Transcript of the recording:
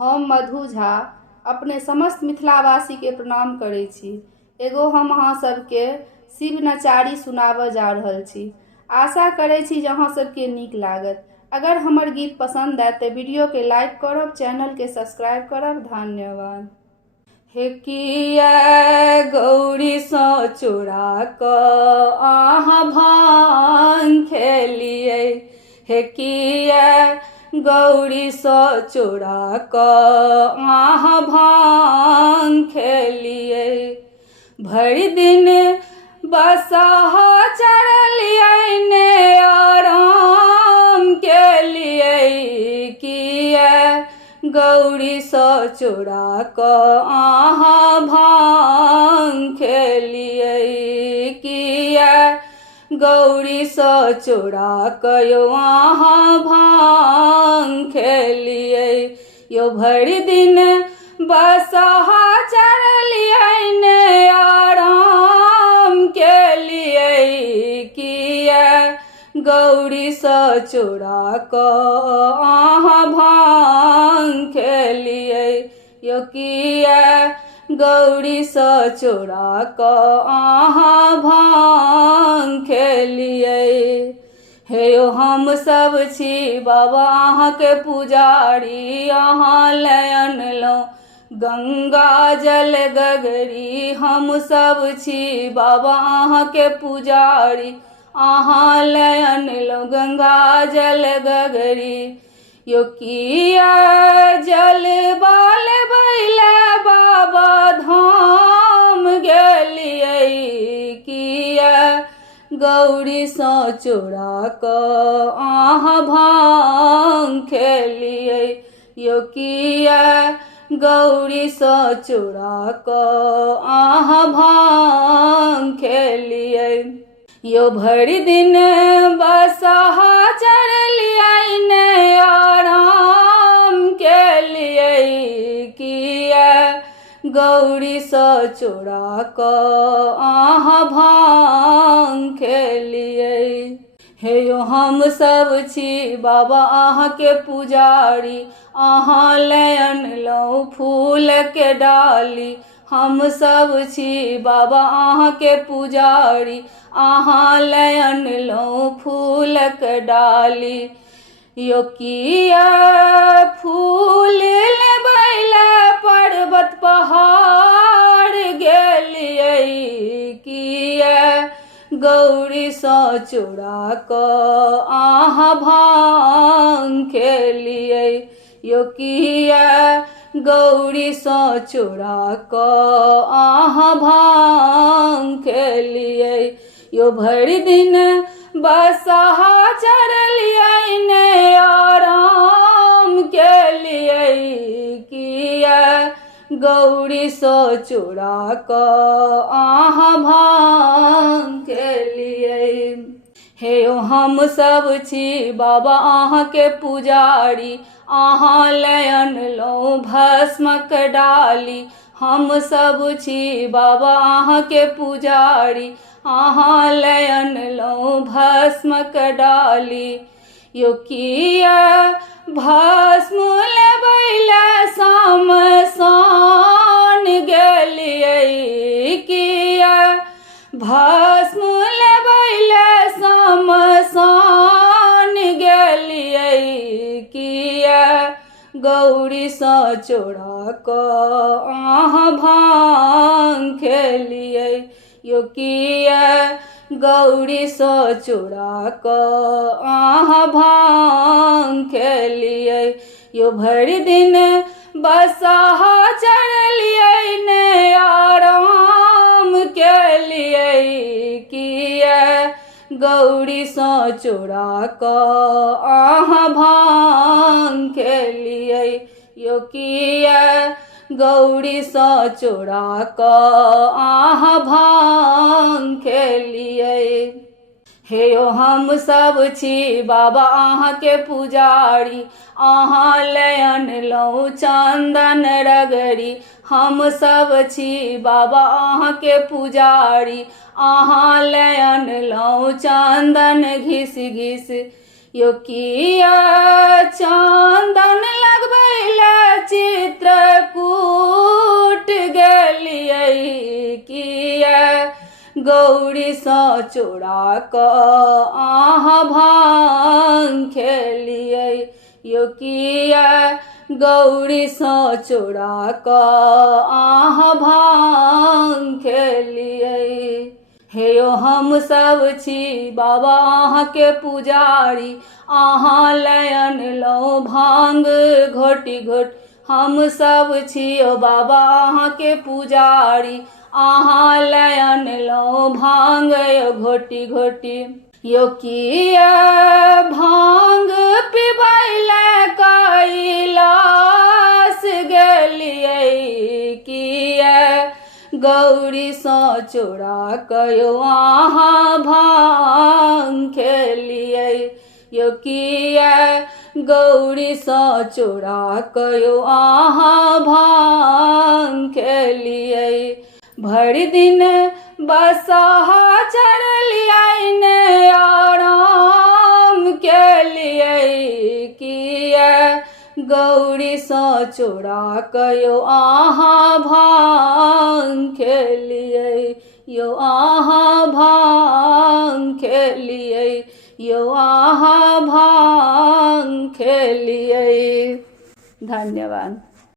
हम मधु झा अपने समस्त मिथिलावासी के प्रणाम करै छी। एगो हम अहाँ सबके शिव नचारी सुनाबऽ जा रहल छी। आशा करै छी जे अहाँ सबके नीक लागत। अगर हमर गीत पसंद आए तो वीडियो के लाइक करब, चैनल के सब्सक्राइब करब। धन्यवाद। हे किया गौरी सँ चोरा कऽ अहाँ भांग खेलियै, हे किया गौरी सँ चोरा कऽ अहाँ भांग खेलियै। भरि दिन बसहा चढ़लियै ने आराम केलियै, किया गौरी सँ चोरा कऽ अहाँ भांग खेलियै, किया गौरी सँ चोरा कऽ यौ अहाँ भांग खेलियै। यौ भरि दिन बसहा चढ़लियै ने आराम केलियै, किया गौरी सँ चोरा कऽ अहाँ भांग खेलियै। यौ किया गौरी सँ चोरा कऽ अहाँ भांग खेलियै। हे यौ हम सब छी बाबा अहाँके पुजारी, अहाँ लए अनलहुँ गंगा जल गगरी। हम सब छी बाबा अहाँके पुजारी, अहाँ लए अनलहुँ गंगा जल गगरी। यौ किया जल बाल बैले बाबा धाम गेलियै, किया गौरी सँ चोरा कऽ अहाँ भांग खेलियै। यौ किया गौरी सँ चोरा कऽ अहाँ भांग खेलियै। यौ भरि दिन बसहा चढ़लियै ने आराम केलियै, किया गौरी सँ चोरा कऽ अहाँ भांग खेलियै। हे यौ हम सब छी बाबा अहाँके पुजारी, अहाँ लए अनलहुँ फूलके डाली। हम सब छी बाबा अहाँके पुजारी, अहाँ लए अनलहुँ फूलक डाली। यौ किया फूल लेबै लए पर्वत पहाड़ गेलियै, किया गौरी सँ चोरा कऽ अहाँ भांग खेलियै। यौ किया गौरी सँ चोरा कऽ अहाँ भांग खेलियै। यौ भरि दिन बसहा चढ़लियै ने आराम केलियै, किया गौरी सँ चोरा कऽ अहाँ भांग खेलियै। हे यौ हम सब छी बाबा अहाँके पुजारी, अहाँ लए अनलहुँ भस्मक डाली। हम सब छी बाबा अहाँके पुजारी, अहाँ लए अनलहुँ भस्मक डाली। यौ किया भस्म लेबै लए शमशान गेलियै, किया भस्म लेबै लए शमशान गेलियै, किया गौरी सँ चोरा कऽ अहाँ भांग खेलियै। यौ किया गौरी सँ चोरा कऽ अहाँ भांग खेलियै। यौ भरि दिन बसहा चढ़लियै ने आराम केलियै, किया गौरी सँ चोरा कऽ अहाँ भांग खेलियै। यौ किया गौरी सँ चोरा कऽ अहाँ भांग खेलियै। हे यौ हम सब छी बाबा अहाँके पुजारी, अहाँ लए अनलहुँ चंदन रगरी। हम सब छी बाबा अहाँके पुजारी, अहाँ लए अनलहुँ चंदन घिस घिस। यो किया चंदन लगबै ले गौरी सँ चोरा कऽ अहाँ भांग खेलियै यो किया गौरी सँ चोरा कऽ अहाँ भांग खेलियै हे यो हम सब छी बाबा अहाँके पुजारी अहाँ लय अनलहुँ भांग घोटी घोट हम सब छी ओ बाबा अहाँके पुजारी अहाँ लय अनलहुँ भांग यो घोटी घोटी यो किया भांग पिबै लय कैलाश गेलियै किया गौरी सँ चोरा कयो अहाँ भांग खेलियै यो किया गौरी सँ चोरा कयो अहाँ भांग खेलियै भरि दिन बसहा चढ़लियै ने आराम केलियै किया गौरी सँ चोरा कयो अहाँ भांग खेलियै यो अहाँ भांग खेलियै यो अहाँ भांग खेलियै। धन्यवाद।